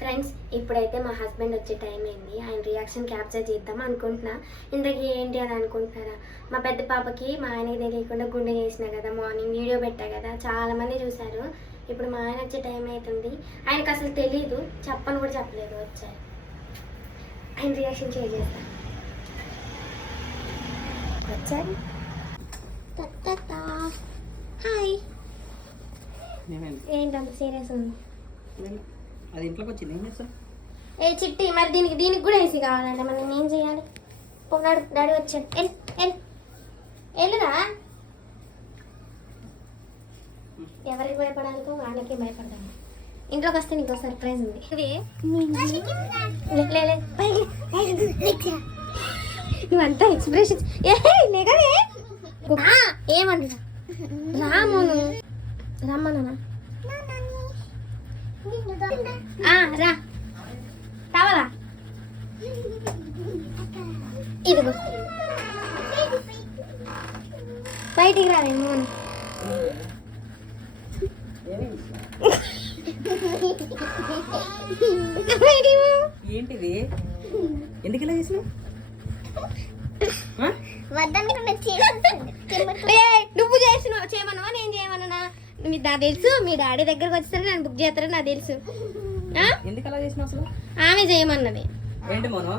Friends, ఇప్పుడైతే మా husband వచ్చే టైం అయింది. ఆయన రియాక్షన్ క్యాప్చర్ చేద్దాం అనుకుంటున్నా. ఇంతకీ ఏంటి అని అనుకుంటున్నారా? మా పెద్ద పాపకి మా ఆయనకి తెలియకుండా గుండె చేసిన కదా, మార్నింగ్ వీడియో పెట్టా కదా, చాలామంది చూశారు. ఇప్పుడు మా ఆయన వచ్చే టైం అవుతుంది. ఆయనకు అసలు తెలీదు, చెప్పని కూడా చెప్పలేదు. వచ్చారు, ఆయన రియాక్షన్ షేర్ చేస్తా. వచ్చారు. హాయ్. ఏంటంత సీరియస్ ఉంది? అది ఇంట్లోకి వచ్చింది. ఏం చేస్తావు? ఏ చిట్టి, మరి దీనికి కూడా ఏసీ కావాలంటే మరి నేను ఏం చేయాలి? పోనాడు, డాడీ వచ్చాడు. వెళ్ళురా. ఎవరికి భయపడాలికో వాళ్ళకి భయపడదాము. ఇంట్లోకి వస్తే నీకు సర్ప్రైజ్ ఉంది. నువ్వంతా ఎక్స్ప్రెషన్ లేకవే. ఏమంటున్నా? రామును రమ్మన్నా. రా, కావాలా? ఇదిగో బయటికి రావేమో. ఏంటిది? ఎందుకు ఇలా చేసినావు? నువ్వు చేసినావు, చేయమన్నావా? నేను చేయమన్నా? నాకు తెలుసు, మీ డాడీ దగ్గరకు వచ్చేసరికి నన్ను బుక్ చేస్తారని నాకు తెలుసు. ఎందుకు అలా చేసినావు అసలు? ఆమె చేయమన్నది. ఏంటి మోనో?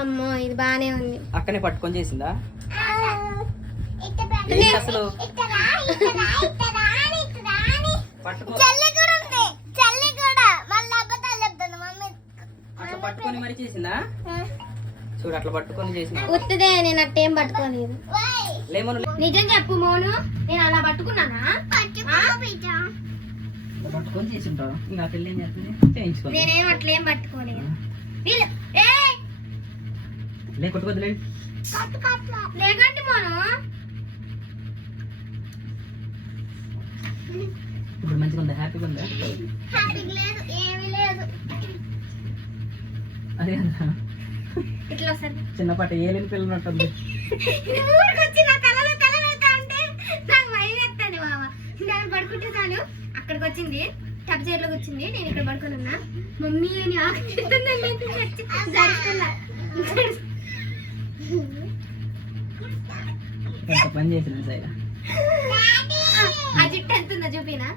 అమ్మో, ఇది బానే ఉంది. అక్కనే పట్టుకొని చేసిందా అసలు? అట్లా పట్టుకొని మరి చేసిందా? చూడు, అట్లా పట్టుకొని చేసిన. ఉత్తదే, నేను అట్టేం పట్టుకోలేదు. నిజం చెప్పు మోను, నేను అలా పట్టుకున్నానా? పట్టుకొని చేసి ఉంటావు. ఇంకా పెళ్ళి ఏం చేస్తుంది? నేనేం అట్లేం పట్టుకోలేదు. కొట్టుకోద్దులేండి. లేకండి మోను. ఇప్పుడు మంచిగా ఉందా? హ్యాపీగా ఉందా? అదే కదా, ఇట్లా వస్తుంది. చిన్నపాటి ఏలేని పిల్లలు ఉంటుంది. నాకు పడుకుంటే చాలు, అక్కడికి వచ్చింది, టబ్ చైర్లోకి వచ్చింది, నేను ఇక్కడ పడుకొని ఉన్నా. మమ్మీ అని ఎంత పని చేసింది సైడ్. ఆ జుట్టు ఎంత ఉందో చూపినా?